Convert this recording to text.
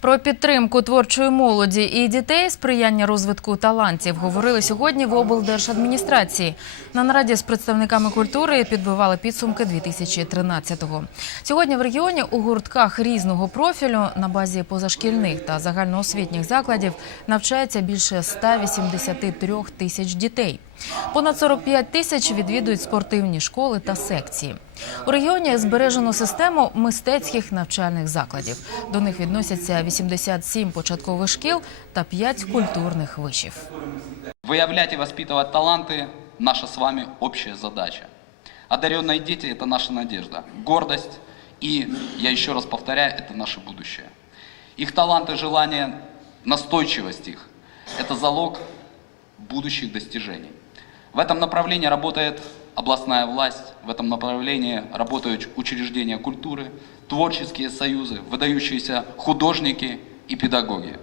Про підтримку творчої молоді і дітей, сприяння розвитку талантів говорили сьогодні в облдержадміністрації. На нараді з представниками культури підбивали підсумки 2013-го. Сьогодні в регіоні у гуртках різного профілю на базі позашкільних та загальноосвітніх закладів навчається більше 183 тисяч дітей. Понад 45 тисяч відвідують спортивні школи та секції. У регіоні збережено систему мистецьких навчальних закладів. До них відносяться 87 початкових шкіл та 5 культурних вишів. Выявлять и воспитывать таланты – наша с вами общая задача. Одаренные дети – это наша надежда, гордость и, я еще раз повторяю, это наше будущее. Их таланты, желания, настойчивость их – это залог будущих достижений. В этом направлении работает областная власть, в этом направлении работают учреждения культуры, творческие союзы, выдающиеся художники и педагоги.